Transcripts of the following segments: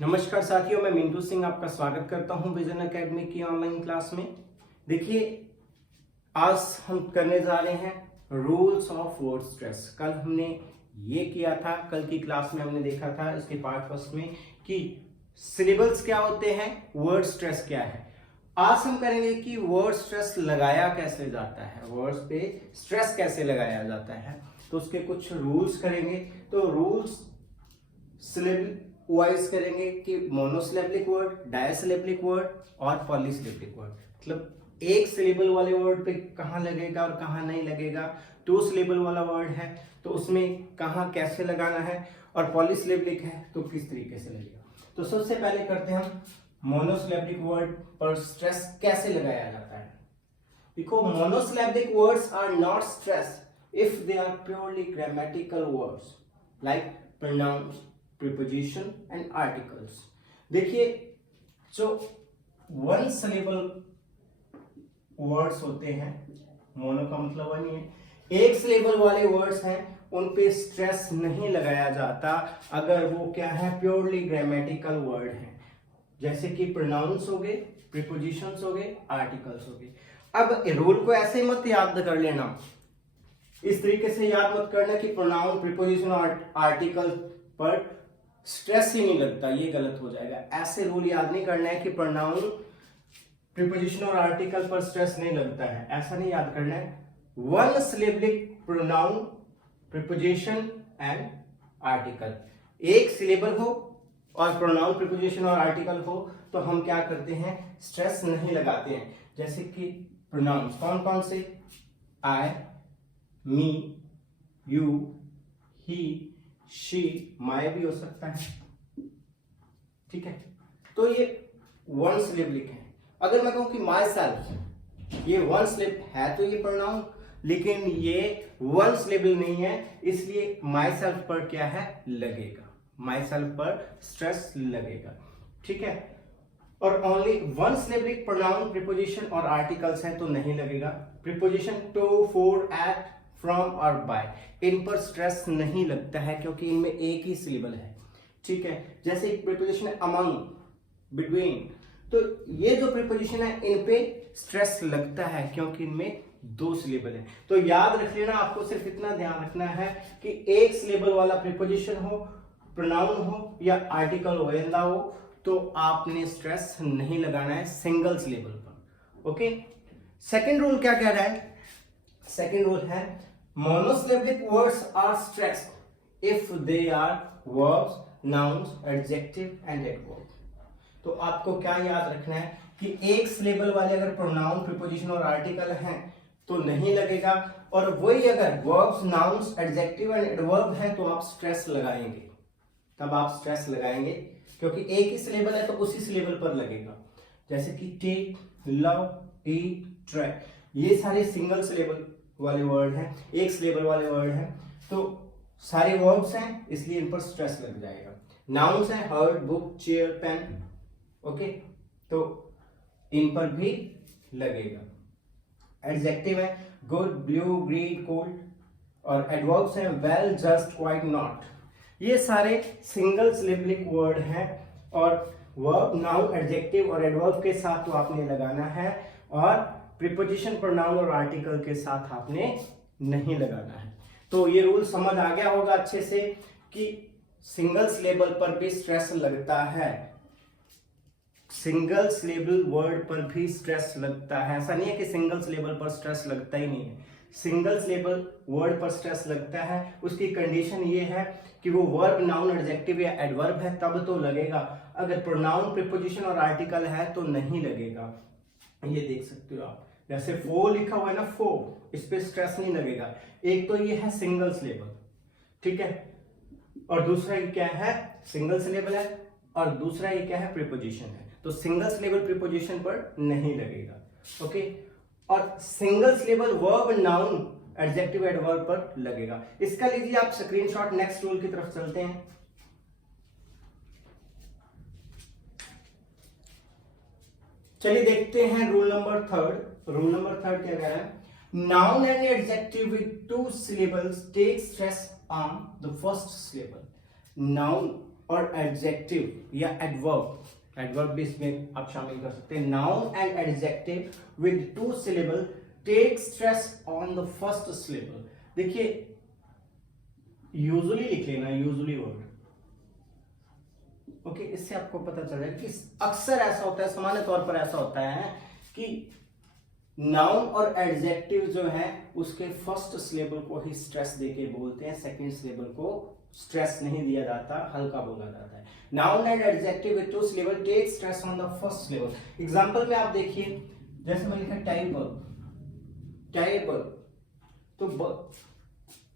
नमस्कार साथियों, मैं मिंटू सिंह आपका स्वागत करता हूं विजन एकेडमी की ऑनलाइन क्लास में। देखिए, आज हम करने जा रहे हैं रूल्स ऑफ वर्ड स्ट्रेस। कल हमने ये किया था, कल की क्लास में हमने देखा था इसके पार्ट फर्स्ट में कि सिलेबल्स क्या होते हैं, वर्ड स्ट्रेस क्या है। आज हम करेंगे कि वर्ड स्ट्रेस लगाया कैसे जाता है, वर्ड्स पे स्ट्रेस कैसे लगाया जाता है, तो उसके कुछ रूल्स करेंगे। तो रूल्स सिलेबल वाइज करेंगे कि मोनोसिलेबिक वर्ड, डायसिलेबिक वर्ड और पॉलीसिलेबिक वर्ड, मतलब एक सिलेबल वाले वर्ड पे कहाँ लगेगा और कहाँ नहीं लगेगा। टू सिलेबल वाला वर्ड है तो उसमें कहाँ कैसे लगाना है, और पॉलीसिलेबिक है तो किस तरीके से लगेगा। तो सबसे पहले करते हैं हम मोनोसिलेबिक वर्ड पर स्ट्रेस कैसे लगाया जाता है। देखो, monosyllabic words are not stress if they are purely grammatical words like pronouns, preposition and articles। देखिए, जो वन सिलेबल वर्ड्स होते हैं, मोनो का मतलब वन ही है, एक सिलेबल वाले वर्ड्स हैं, उन पे स्ट्रेस नहीं लगाया जाता अगर वो क्या है, प्योरली ग्रामेटिकल वर्ड हैं। जैसे कि प्रोनाउंस हो गए, प्रीपोजिशंस हो गए, आर्टिकल्स हो गए। अब रूल को ऐसे मत याद कर लेना, इस तरीके से याद मत करना कि प्रोनाउन, प्रीपोजिशन और आर्टिकल पर स्ट्रेस ही नहीं लगता, ये गलत हो जाएगा। ऐसे रूल याद नहीं करना है कि प्रोनाउन, प्रीपोजिशन और आर्टिकल पर स्ट्रेस नहीं लगता है, ऐसा नहीं याद करना है। One syllabic pronoun, preposition and article, एक सिलेबल हो और प्रोनाउन, प्रीपोजिशन और आर्टिकल हो तो हम क्या करते हैं, स्ट्रेस नहीं लगाते हैं। जैसे कि प्रोनाउंस कौन कौन से, आई, मी, यू, ही, शी, माय भी हो सकता है, ठीक है। तो ये वन सिलेबलिक है। अगर मैं कहूं कि माई सेल्फ, ये वन सिलेब है तो ये प्रोनाउन, लेकिन ये वन सिलेबल नहीं है, इसलिए माई सेल्फ पर क्या है, लगेगा, माई सेल्फ पर स्ट्रेस लगेगा, ठीक है। और only one syllabic pronoun, preposition और आर्टिकल्स हैं तो नहीं लगेगा। Preposition to, for, at, from और बाय, इन पर स्ट्रेस नहीं लगता है क्योंकि इनमें एक ही सिलेबल है, ठीक है। जैसे एक प्रीपोजिशन है अमंग, बिटवीन, तो ये जो प्रीपोजिशन है इन पे स्ट्रेस लगता है क्योंकि इनमें दो सिलेबल है। तो याद रख लेना, आपको सिर्फ इतना ध्यान रखना है कि एक सिलेबल वाला प्रीपोजिशन हो, प्रोनाउन हो या आर्टिकल वेंदा हो तो आपने स्ट्रेस नहीं लगाना है सिंगल सिलेबल पर, ओके। सेकेंड रूल क्या कह रहा है, सेकेंड रूल है monosyllabic words are stressed if they are verbs, nouns, adjective and adverb। तो आपको क्या याद रखना है कि एक सिलेबल वाले अगर प्रोनाउन, प्रीपोजिशन और आर्टिकल हैं तो नहीं लगेगा, और वही अगर verbs, nouns, adjective and adverb हैं तो आप स्ट्रेस लगाएंगे, तब आप स्ट्रेस लगाएंगे क्योंकि एक ही सिलेबल है तो उसी सिलेबल पर लगेगा। जैसे कि टेक, लव, ईट, ट्रैक, ये सारे सिंगल सिलेबल वाले वर्ड हैं, एक सिलेबल वाले वर्ड हैं, तो सारे वर्ब्स हैं इसलिए इन पर स्ट्रेस लग जाएगा। नाउन्स हैं hurt, book, chair, pen, okay, तो इन पर भी लगेगा। एडजेक्टिव है गुड, ब्लू, ग्रीन, कोल्ड, और एडवर्ब्स हैं वेल, जस्ट, क्वाइट, नॉट। ये सारे सिंगल सिलेबलिक वर्ड हैं और वर्ब, नाउन, एडजेक्टिव और एडवर्ब के साथ तो आपने लगाना है, और प्रीपोजिशन, प्रोनाउन और आर्टिकल के साथ आपने नहीं लगाना है। तो ये रूल समझ आ गया होगा अच्छे से कि सिंगल सिलेबल पर भी स्ट्रेस लगता है, सिंगल सिलेबल वर्ड पर भी स्ट्रेस लगता है। ऐसा नहीं है कि सिंगल सिलेबल पर स्ट्रेस लगता ही नहीं है, सिंगल सिलेबल वर्ड पर स्ट्रेस लगता है। उसकी कंडीशन ये है कि वो वर्ब, नाउन, एडजेक्टिव या एडवर्ब है तब तो लगेगा, अगर प्रोनाउन, प्रीपोजिशन और आर्टिकल है तो नहीं लगेगा। ये देख सकते हो आप, जैसे फो लिखा हुआ है ना, फो, इस पे स्ट्रेस नहीं लगेगा। एक तो ये है सिंगल सिलेबल, ठीक है, और दूसरा ये क्या है, सिंगल सिलेबल है, और दूसरा ये क्या है, प्रीपोजिशन है, तो सिंगल सिलेबल प्रीपोजिशन पर नहीं लगेगा, ओके। और single syllable verb, noun, adjective, adverb पर लगेगा। इसका लीजिए आप स्क्रीनशॉट। नेक्स्ट रूल की तरफ चलते हैं। चलिए देखते हैं rule number third. Rule number third क्या कह रहा है, noun and adjective with two syllables take stress on the first syllable. Noun और एडजेक्टिव या एडवर्ब भी इसमें आप शामिल कर सकते हैं। Noun and adjective with 2 syllable take stress on the first syllable। देखिए यूजुअली लिख लेना, यूजुअली वर्ड, ओके, इससे आपको पता चल जाएगा कि अक्सर ऐसा होता है, सामान्य तौर पर ऐसा होता है कि नाउन और एडजेक्टिव जो है उसके फर्स्ट सिलेबल को ही स्ट्रेस देके बोलते हैं, सेकंड सिलेबल को स्ट्रेस नहीं दिया जाता, हल्का बोला जाता है। Noun and adjective with 2 syllable take stress on the first syllable. Example में आप देखिए, जैसे मैंने लिखा टेबल, तो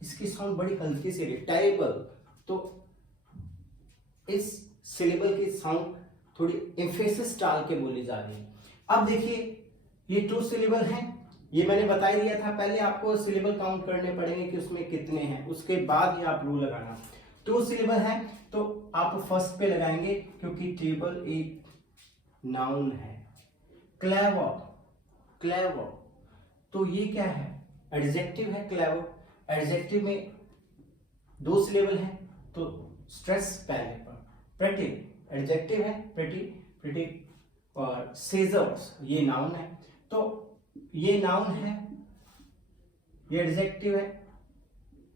इसकी साउंड बड़ी हल्की सी है, टेबल, तो इस सिलेबल की साउंड थोड़ी एम्फेसिस डाल के बोली जा रही है। अब देखिए ये 2 syllable हैं, ये मैंने बता ही दिया था, पहले आपको सिलेबल काउंट करने पड़ेंगे कि उसमें कितने हैं, उसके बाद ही आप रूल लगाना। 2 syllable है तो आप फर्स्ट पे लगाएंगे क्योंकि टेबल एक नाउन है। क्लेवर, तो ये क्या है, एडजेक्टिव है। क्लेवर एडजेक्टिव में 2 syllable है तो स्ट्रेस पहले पर। प्रेटी एडजेक्टिव है, प्रेटी और सीजर्स ये नाउन है, तो ये नाउन है, ये एडजेक्टिव है,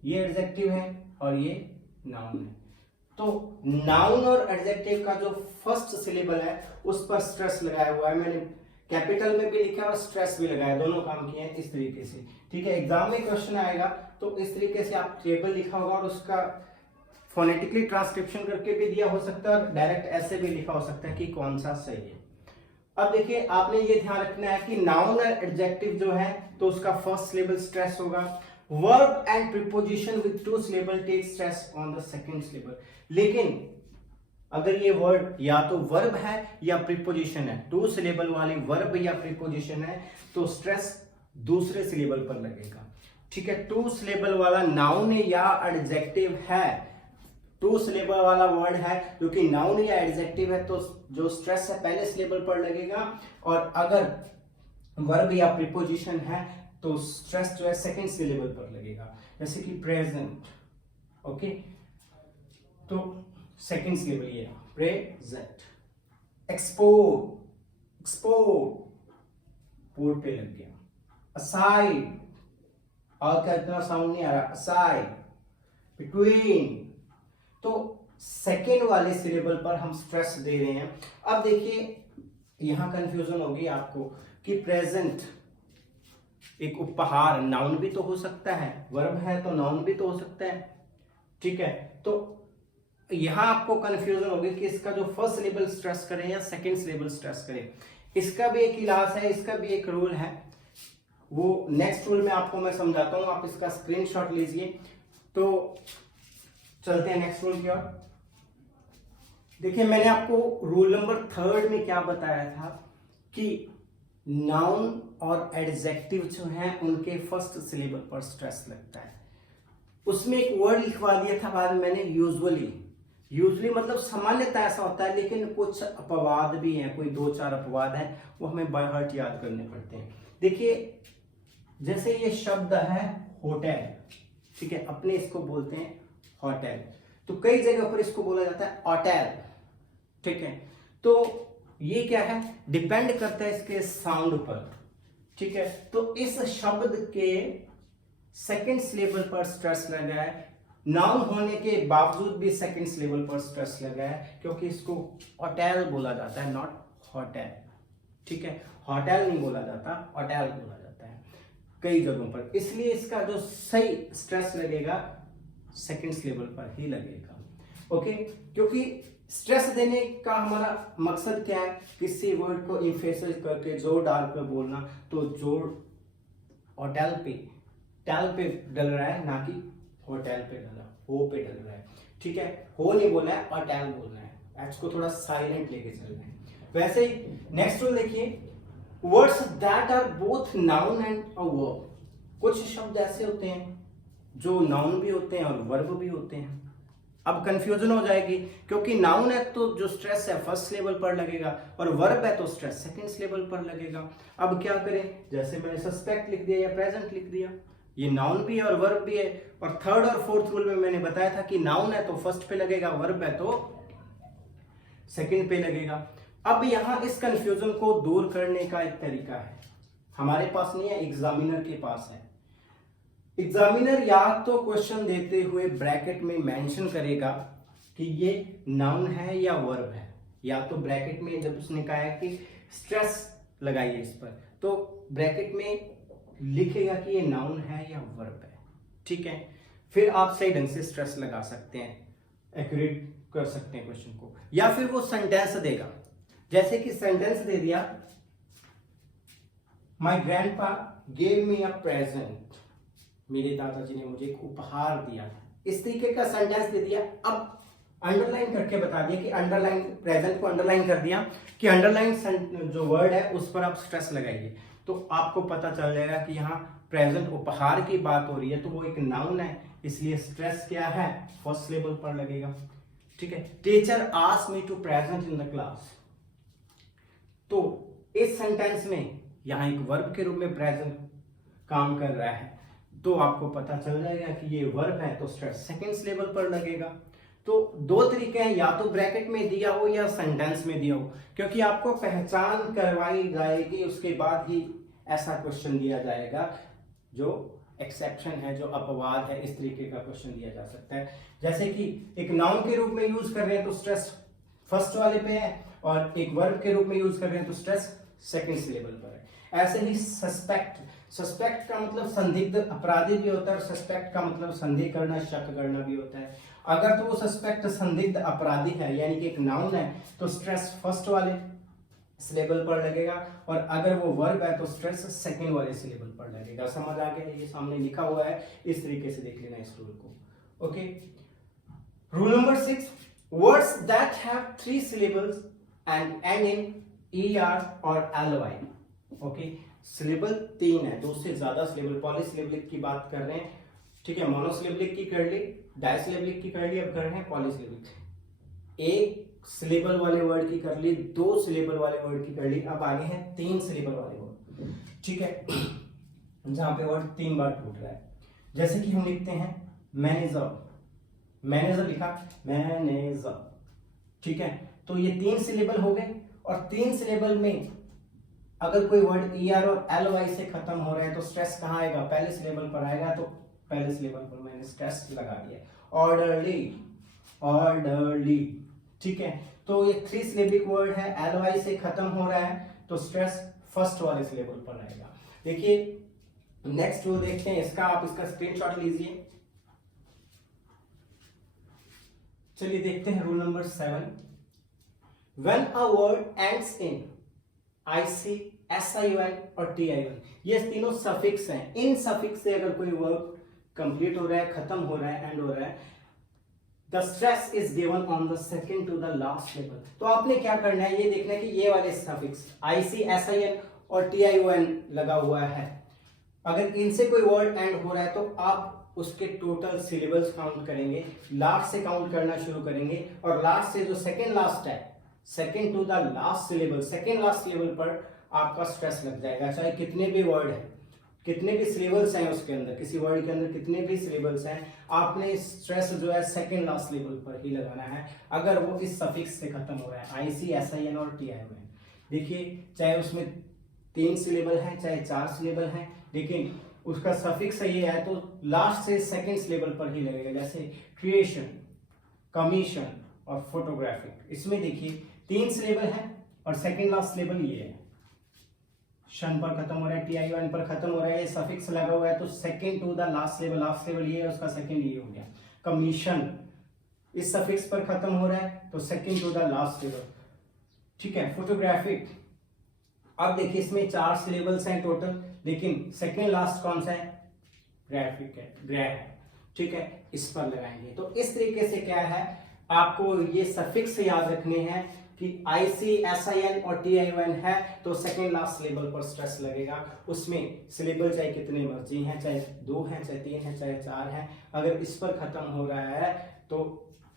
ये एडजेक्टिव है और ये नाउन है। तो नाउन और एडजेक्टिव का जो फर्स्ट सिलेबल है उस पर स्ट्रेस लगाया हुआ है, मैंने कैपिटल में भी लिखा और स्ट्रेस भी लगाया, दोनों काम किए हैं इस तरीके से। ठीक है, एग्जाम में क्वेश्चन आएगा तो इस तरीके से आप टेबल लिखा होगा और उसका फोनेटिकली ट्रांसक्रिप्शन करके भी दिया हो सकता है और डायरेक्ट ऐसे भी लिखा हो सकता है कि कौन सा सही है। अब देखिए आपने ये ध्यान रखना है कि नाउन और एडजेक्टिव जो है तो उसका फर्स्ट सिलेबल स्ट्रेस होगा। Verb and preposition with 2 syllable take stress on the second syllable. लेकिन अगर ये वर्ड या तो वर्ब है या प्रीपोजिशन है, 2 syllable वाली वर्ब या प्रीपोजिशन है तो स्ट्रेस दूसरे सिलेबल पर लगेगा। ठीक है, 2 syllable वाला नाउन या एडजेक्टिव है, 2 syllable वाला वर्ड है जो कि नाउन या एडजेक्टिव है तो जो स्ट्रेस है पहले सिलेबल पर लगेगा, और अगर वर्ब या प्रीपोजिशन है तो स्ट्रेस जो है सेकंड सिलेबल पर लगेगा। जैसे कि प्रेजेंट, ओके, तो सेकंड सिलेबल ये प्रेजेंट। एक्सपोर्ट पोर्ट पे लग गया। असाइड, और क्या इतना साउंड नहीं आ रहा, असाइड। बिटवीन, तो सेकेंड वाले सिलेबल पर हम स्ट्रेस दे रहे हैं। अब देखिए यहां कंफ्यूजन होगी आपको कि प्रेजेंट एक उपहार, नाउन भी तो हो सकता है, वर्ब है तो नाउन भी तो हो सकता है। ठीक है, तो यहां आपको कंफ्यूजन होगी कि इसका जो फर्स्ट सिलेबल स्ट्रेस करें या सेकंड सिलेबल स्ट्रेस करें। इसका भी एक इलाज है, इसका भी एक रूल है, वो नेक्स्ट रूल में आपको मैं समझाता हूं, आप इसका स्क्रीनशॉट लीजिए। तो चलते हैं नेक्स्ट रूल की ओर। देखिए मैंने आपको रूल नंबर 3 में क्या बताया था कि नाउन और एडजेक्टिव जो हैं उनके फर्स्ट सिलेबल पर स्ट्रेस लगता है। उसमें एक वर्ड लिखवा दिया था बाद में मैंने, यूजुअली मतलब सामान्यतः ऐसा होता है, लेकिन कुछ अपवाद भी हैं, कोई 2-4 अपवाद हैं, वो हमें बाय हार्ट याद करने पड़ते हैं। देखिए जैसे ये शब्द है होटल, ठीक है, अपने इसको बोलते हैं होटल, तो कई जगह पर इसको बोला जाता है होटल। ठीक है, तो ये क्या है, डिपेंड करता है इसके साउंड पर। ठीक है, तो इस शब्द के सेकंड सिलेबल पर स्ट्रेस लगा है, नाउन होने के बावजूद भी सेकंड सिलेबल पर स्ट्रेस लगा है क्योंकि इसको होटल बोला जाता है, नॉट होटल। ठीक है, होटल नहीं बोला जाता, होटल बोला जाता है कई जगहों पर, इसलिए इसका जो सही स्ट्रेस लगेगा सेकंड सिलेबल पर ही लगेगा। ओके, क्योंकि स्ट्रेस देने का हमारा मकसद क्या है, किसी वर्ड को एम्फेसिस करके जोर डालकर बोलना, तो जोर होटल पे, टैल पे डल रहा है, ना कि होटल पे डल रहा है, हो पे डल रहा है। ठीक है, हो नहीं बोलना है और टैल बोलना है, एच को थोड़ा साइलेंट लेके चलना है। वैसे ही नेक्स्ट रूल देखिए, words that are both noun and a verb. कुछ शब्द ऐसे होते हैं जो नाउन भी होते हैं और वर्ब भी होते हैं। अब कंफ्यूजन हो जाएगी क्योंकि नाउन है तो जो स्ट्रेस है फर्स्ट लेवल पर लगेगा और वर्ब है तो स्ट्रेस सेकंड लेवल पर लगेगा। अब क्या करें, जैसे मैंने सस्पेक्ट लिख दिया या प्रेजेंट लिख दिया, ये नाउन भी है और वर्ब भी है। और थर्ड और फोर्थ रूल में मैंने बताया था कि नाउन है तो फर्स्ट पे लगेगा, वर्ब है तो सेकंड पे लगेगा। अब यहाँ इस कंफ्यूजन को दूर करने का एक तरीका है, हमारे पास नहीं है, एग्जामिनर के पास है। एग्जामिनर या तो क्वेश्चन देते हुए ब्रैकेट में मेंशन करेगा कि ये नाउन है या वर्ब है, या तो ब्रैकेट में जब उसने कहा है कि स्ट्रेस लगाइए इस पर, तो ब्रैकेट में लिखेगा कि ये नाउन है या वर्ब है, ठीक है। फिर आप सही ढंग से स्ट्रेस लगा सकते हैं, एक्यूरेट कर सकते हैं क्वेश्चन को। या फिर वो सेंटेंस देगा, जैसे कि सेंटेंस दे दिया, my grandpa gave me a present, मेरे दादाजी ने मुझे एक उपहार दिया, इस तरीके का सेंटेंस दे दिया। अब अंडरलाइन करके बता दिया कि अंडरलाइन, प्रेजेंट को अंडरलाइन कर दिया कि अंडरलाइन जो वर्ड है उस पर आप स्ट्रेस लगाइए, तो आपको पता चल जाएगा कि यहाँ प्रेजेंट उपहार की बात हो रही है, तो वो एक नाउन है, इसलिए स्ट्रेस क्या है, फर्स्ट सिलेबल पर लगेगा, ठीक है। Teacher asked me to present in the class, तो इस सेंटेंस में यहाँ एक वर्ब के रूप में प्रेजेंट काम कर रहा है, तो आपको पता चल जाएगा कि ये वर्ब है, तो स्ट्रेस सेकंड सिलेबल पर लगेगा। तो दो तरीके हैं, या तो ब्रैकेट में दिया हो या सेंटेंस में दिया हो, क्योंकि आपको पहचान करवाई जाएगी, उसके बाद ही ऐसा क्वेश्चन दिया जाएगा जो एक्सेप्शन है, जो अपवाद है, इस तरीके का क्वेश्चन दिया जा सकता है। जैसे कि एक नाउन के रूप में यूज कर रहे हैं तो स्ट्रेस फर्स्ट वाले पे है, और एक वर्ब के रूप में यूज कर रहे हैं तो स्ट्रेस सेकंड सिलेबल पर है। ऐसे ही सस्पेक्ट, सस्पेक्ट का मतलब संदिग्ध अपराधी भी होता है, और सस्पेक्ट का मतलब संदेह करना, शक करना भी होता है। अगर तो वो सस्पेक्ट संदिग्ध अपराधी है, यानी कि एक नाउन है, तो स्ट्रेस फर्स्ट वाले सिलेबल पर लगेगा, और अगर वो वर्ब है तो स्ट्रेस सेकंड वाले सिलेबल पर लगेगा। समझ आ गया? ये सामने लिखा हुआ है, इस तरीके से देख लेना इस रूल को। Okay, rule number 6, words that have 3 syllables and end in ER और LY। ओके, सिलेबल 3 है, 2 से ज्यादा सिलेबल, पॉलीसिलेबलिक की बात कर रहे हैं, ठीक है। मोनोसिलेबलिक की कर ली, डाइसिलेबलिक की कर ली, अब कर रहे हैं पॉलीसिलेबलिक। एक सिलेबल वाले वर्ड की कर ली, 2 सिलेबल वाले वर्ड की कर ली, अब आगे हैं 3 सिलेबल वाले वर्ड, ठीक है, जहां पे वर्ड 3 बार टूट रहा है। जैसे कि हम लिखते हैं मैनेजर, मैनेजर लिखा, मैनेजर, ठीक है। तो ये 3 सिलेबल हो गए, और 3 सिलेबल में अगर कोई वर्ड ER और LY से खत्म हो रहा है तो स्ट्रेस कहाँ आएगा, पहले सिलेबल पर आएगा, तो पहले सिलेबल पर मैंने स्ट्रेस लगा दिया। ऑर्डरली, ऑर्डरली, ठीक है। तो ये 3 सिलेबिक वर्ड है, LY से खत्म हो रहा है, तो स्ट्रेस फर्स्ट वाले सिलेबल पर आएगा। देखिए नेक्स्ट रूल देखते हैं इसका, आप इसका स्क्रीनशॉट लीजिए। चलिए देखते हैं rule number 7, when a word ends in IC, SION और TION, ये तीनों सफिक्स हैं, इन सफिक्स से अगर कोई वर्ड कंप्लीट हो रहा है, खत्म हो रहा है, एंड हो रहा है, the stress is given on the second to the last level. तो आपने क्या करना है, ये देखना है कि ये वाले सफिक्स IC, SIN और TION लगा हुआ है, अगर इनसे कोई वर्ड एंड हो रहा है तो आप उसके टोटल सिलेबल्स काउंट करेंगे, लास्ट से काउंट करना शुरू करेंगे, और लास्ट से जो सेकंड लास्ट है, second to the last syllable, second last syllable पर आपका स्ट्रेस लग जाएगा, चाहे कितने भी वर्ड है, कितने भी सिलेबल्स हैं उसके अंदर, किसी वर्ड के अंदर कितने भी सिलेबल्स हैं, आपने स्ट्रेस जो है सेकंड लास्ट सिलेबल पर ही लगाना है, अगर वो इस सफिक्स से खत्म हो रहा है, IC, SIN और TION। देखिए चाहे उसमें 3 सिलेबल है, चाहे 4 सिलेबल है, लेकिन उसका सफिक्स ये है तो लास्ट से सेकंड सिलेबल पर ही लगेगा। जैसे क्रिएशन, कमीशन और फोटोग्राफिक, इसमें देखिए 3 सिलेबल है और सेकंड लास्ट सिलेबल ये है, शन पर खत्म हो रहा है, TION पर खत्म हो रहा है, ये सफिक्स लगा हुआ है, तो second to the last syllable, last syllable ये है, उसका सेकंड ये हो गया। कमीशन इस सफिक्स पर खत्म हो रहा है तो second to the last syllable, ठीक है। फोटोग्राफिक, अब देखिए इसमें 4 सिलेबल्स हैं टोटल, लेकिन सेकंड लास्ट कौन सा है, ग्राफिक है, ग्रह है, ठीक है, इस पर लगाएंगे। तो इस तरीके से क्या है, आपको ये सफिक्स याद रखने हैं कि IC, SIN और TION है तो सेकंड लास्ट सिलेबल पर स्ट्रेस लगेगा, उसमें सिलेबल चाहे कितने मर्जी हैं, चाहे 2 हैं, चाहे 3 हैं, चाहे 4 हैं, अगर इस पर खत्म हो रहा है तो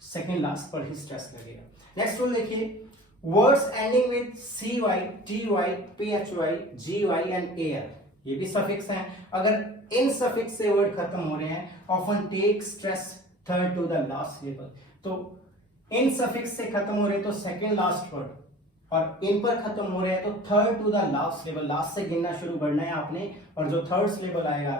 सेकंड लास्ट पर ही स्ट्रेस लगेगा। नेक्स्ट रूल देखिए, words ending with CY, TY, PHY, GY and AR, ये भी सफिक्स हैं, अगर इन सफिक्स से वर्ड खत्म हो रहे हैं, often take stress third to the last syllable. तो इन सफिक्स से खत्म हो रहे तो सेकंड लास्ट वर्ड, और इन पर खत्म हो रहे हैं तो third to the last level, last से गिनना शुरू करना है आपने, और जो थर्ड लेवल आएगा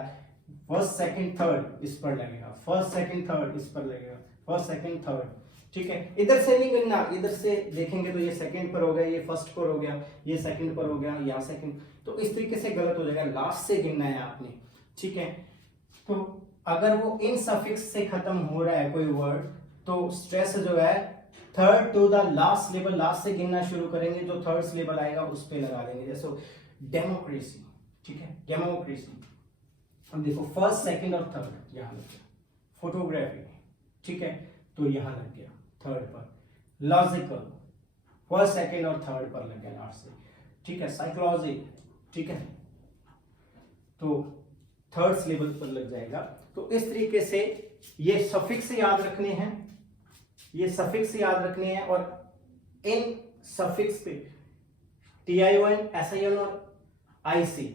फर्स्ट सेकंड थर्ड इस पर लगेगा, फर्स्ट सेकंड थर्ड इस पर लगेगा, फर्स्ट सेकंड थर्ड, ठीक है। इधर से नहीं गिनना, इधर से देखेंगे तो ये सेकंड पर हो गया, ये फर्स्ट पर हो गया, ये सेकंड पर हो गया, यहाँ सेकंड, तो इस तरीके से गलत हो जाएगा, लास्ट से गिनना है आपने, ठीक है। तो अगर वो इन सफिक्स से खत्म हो रहा है कोई वर्ड तो स्ट्रेस जो है third to the last level, last से गिनना शुरू करेंगे, जो थर्ड लेवल आएगा उस पे लगा देंगे। जैसे डेमोक्रेसी, ठीक है, डेमोक्रेसी, अब देखो फर्स्ट सेकंड और थर्ड यहाँ लग गया, फोटोग्राफी, ठीक है, तो यहाँ लग गया थर्ड पर, लॉजिकल फर्स्ट सेकंड और थर्ड पर लग गया लास्ट से, ठीक है, साइकोलॉजी, ठीक है, तो थर्ड लेवल पर लग जाएगा। तो इस तरीके से ये सफिक्स याद रखने हैं, ये सफिक्स याद रखने हैं, और इन सफिक्स पे TION, SIN और IC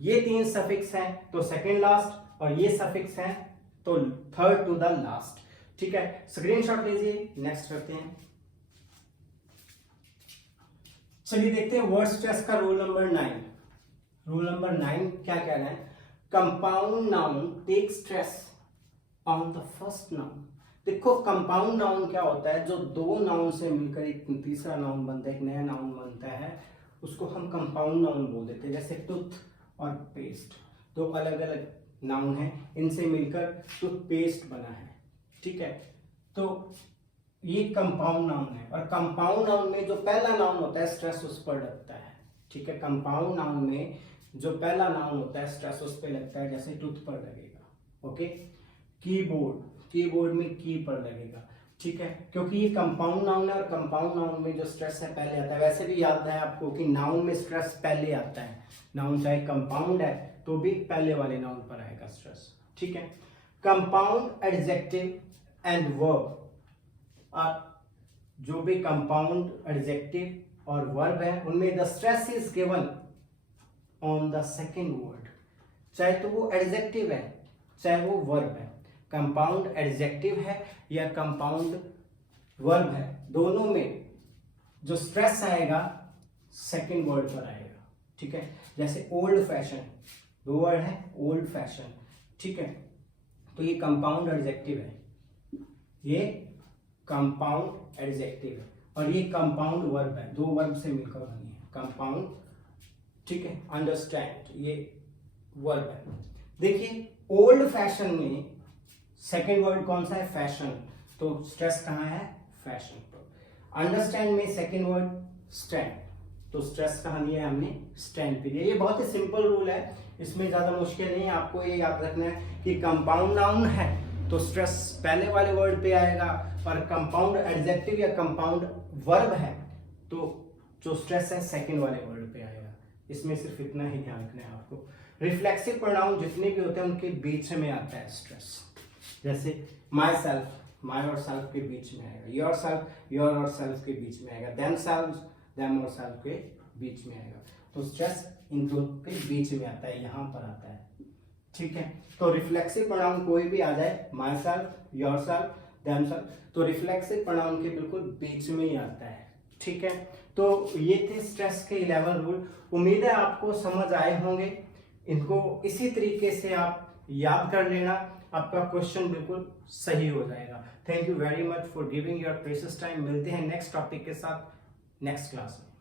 ये तीन सफिक्स हैं तो सेकंड लास्ट, और ये सफिक्स हैं तो थर्ड टू द लास्ट, ठीक है। स्क्रीनशॉट लीजिए, नेक्स्ट करते हैं। चलिए देखते हैं वर्ड स्ट्रेस का रूल नंबर 9। रूल नंबर 9 क्या कह रहा है, compound noun take stress on the first noun. देखो कंपाउंड नाउन क्या होता है, जो दो नाउन से मिलकर एक तीसरा नाउन बनता है, एक नया नाउन बनता है, उसको हम कंपाउंड नाउन बोल देते हैं। जैसे टूथ और पेस्ट, दो अलग अलग नाउन है, इनसे मिलकर टूथपेस्ट बना है, ठीक है, तो ये कंपाउंड नाउन है। और कंपाउंड नाउन में जो पहला नाउन होता है स्ट्रेस उस पर लगता है, ठीक है। कंपाउंड नाउन में जो पहला नाउन होता है स्ट्रेस उस पर लगता है, जैसे टूथ पर लगेगा, ओके। कीबोर्ड, कीबोर्ड में की पर लगेगा, ठीक है, क्योंकि ये कंपाउंड नाउन है, और कंपाउंड नाउन में जो स्ट्रेस है पहले आता है। वैसे भी याद है आपको कि नाउन में स्ट्रेस पहले आता है, नाउन चाहे कंपाउंड है तो भी पहले वाले नाउन पर आएगा स्ट्रेस, ठीक है। कंपाउंड एडजेक्टिव एंड वर्ब, जो भी कंपाउंड एडजेक्टिव और वर्ब है उनमें the stress is given on the second word, चाहे तो वो एडजेक्टिव है चाहे वो वर्ब है। कंपाउंड एडजेक्टिव है या कंपाउंड वर्ब है, दोनों में जो स्ट्रेस आएगा सेकेंड वर्ड पर आएगा, ठीक है। जैसे ओल्ड फैशन, दो वर्ड है, ओल्ड फैशन, ठीक है, तो ये कंपाउंड एडजेक्टिव है, ये कंपाउंड एडजेक्टिव है, और ये कंपाउंड वर्ब है, दो वर्ब से मिलकर बनी है कंपाउंड, ठीक है। अंडरस्टैंड ये वर्ब है। देखिए ओल्ड फैशन में सेकेंड वर्ड कौन सा है, फैशन, तो स्ट्रेस कहाँ है, फैशन पर। अंडरस्टैंड में सेकेंड वर्ड स्टैंड, तो स्ट्रेस कहाँ दिया है हमने, स्टैंड पे दिया। ये बहुत ही सिंपल रूल है, इसमें ज्यादा मुश्किल नहीं है। आपको ये याद रखना है कि कंपाउंड नाउन है तो स्ट्रेस पहले वाले वर्ड पे आएगा, और कंपाउंड एडजेक्टिव या कंपाउंड वर्ब है तो जो स्ट्रेस है सेकेंड वाले वर्ड पे आएगा। इसमें सिर्फ इतना ही ध्यान रखना है आपको। रिफ्लेक्सिव प्रोनाउन जितने भी होते हैं उनके बीच में आता है स्ट्रेस, जैसे माई सेल्फ, माई और सेल्फ के बीच में आएगा, योर सेल्फ, योर और सेल्फ के बीच में आएगा, देम सेल्व्स, देम और सेल्फ के बीच में आएगा। तो स्ट्रेस इन दो के बीच में आता है, यहाँ पर आता है, ठीक है। तो रिफ्लेक्सिव प्रोनाउन कोई भी आ जाए, my self, your self, them self, तो रिफ्लेक्सिव प्रोनाउन के बिल्कुल बीच में ही आता है, ठीक है। तो ये थे स्ट्रेस के 11 रूल। उम्मीद है आपको समझ आए होंगे। इनको इसी तरीके से आप याद कर लेना, आपका क्वेश्चन बिल्कुल सही हो जाएगा। Thank you very much for giving your precious time. मिलते हैं नेक्स्ट टॉपिक के साथ नेक्स्ट क्लास में।